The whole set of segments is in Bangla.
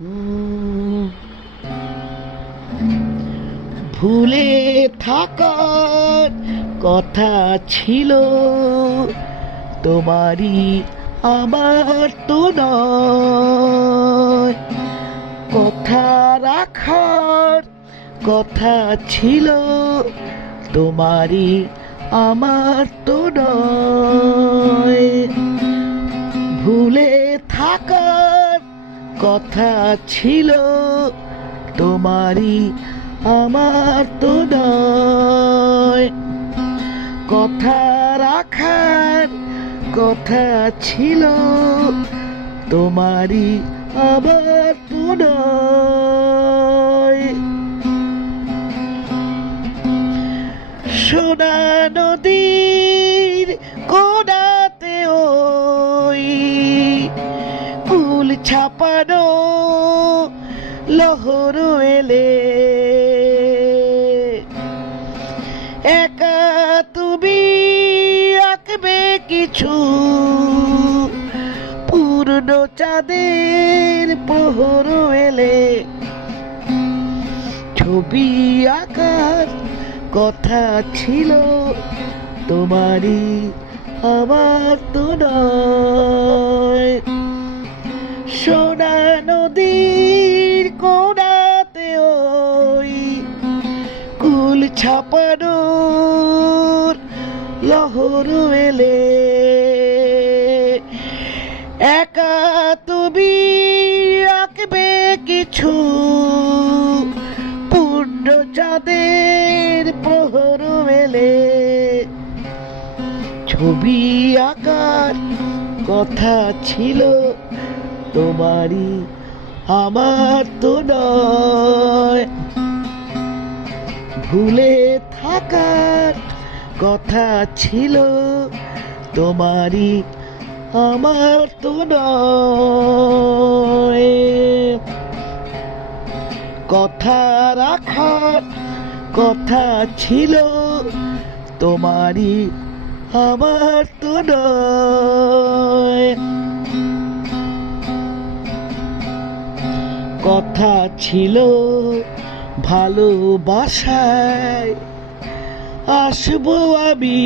উম, ভুলে থাকার কথা ছিল, তোমারই আমার তো নয়। কথা রাখার কথা ছিল, তোমারই আমার তো নয়। ভুলে থাকার কথা ছিল, তোমারই আমার তো নয়। কথা রাখার কথা ছিল, তোমারই আমার তো নয়। সোনা নদীর কোনাতে ওই ফুল ছাপানো লহর এলে, একা তুমি আঁকবে কিছু পূর্ণ চাঁদের প্রহর এলে। ছবি আঁকার কথা ছিল, তোমারই আমার তো নয়। সোনা নদীর কোনাতে ওই কুল ছাপানোর লহর এলে, একা তুমি আঁকবে কিছু পূর্ণ চাঁদের প্রহর এলে। ছবি আঁকার কথা ছিল, তোমারই আমার তো নয়। ভুলে থাকার কথা ছিল, তোমারই আমার তো নয়। কথা রাখার কথা ছিল, তোমারই আমার তো নয়। কথা ছিল ভালোবাসায় আসবো আমি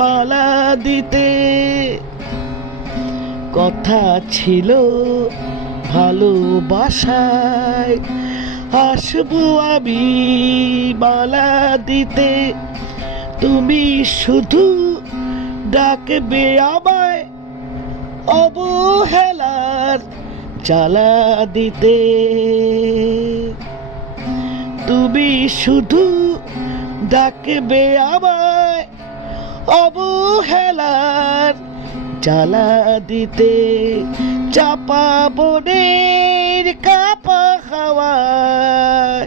মালা দিতে। কথা ছিল ভালোবাসায় আসবো আমি মালা দিতে। তুমি শুধু ডাকবে আমায় অবহেলার জ্বালা দিতে। তুমি শুধু ডাকবে আমায় অবহেলার জ্বালা দিতে। চাপা বনের কাপা হাওয়ায়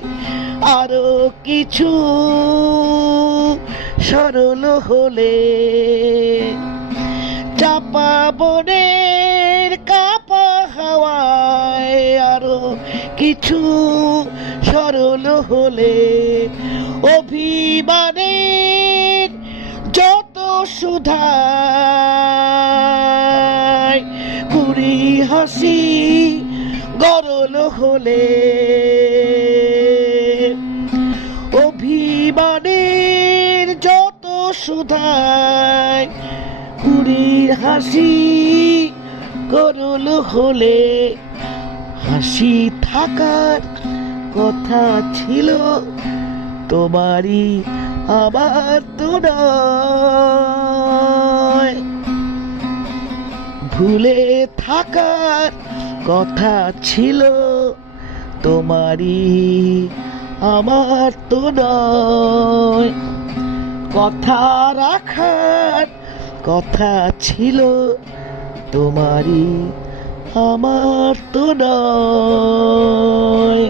আরো কিছু সরল হলে, চাপা বনের কাপা হাওয়ায় আরো কিছু সরল হলে, অভিমানের যত সুধায় কুড়ি হাসি গরল হলে, অভিমানের যত সুধায় কুড়ি হাসি গরল হলে। হাসি থাকার কথা ছিল, তোমারই আমার তো নয়। ভুলে থাকার কথা ছিল, তোমারই আমার তো নয়। কথা রাখার কথা ছিল, তোমারই আমার তো নয়।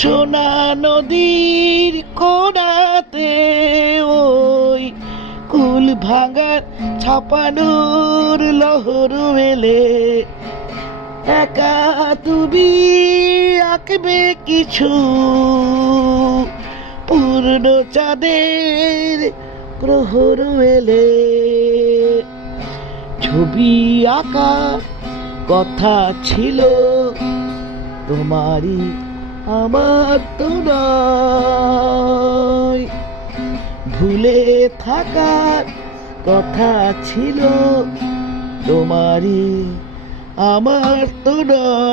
সোনা নদীর কোনাতে ওই কুল ভাঙার ছাপানোর লহর এলে, একা তুমি আঁকবে কিছু পূর্ণ চাঁদের প্রহর এলে। ছবি আঁকার কথা ছিল তোমারই আমার তো নয়, ভুলে থাকার কথা ছিল তোমারই আমার তো নয়।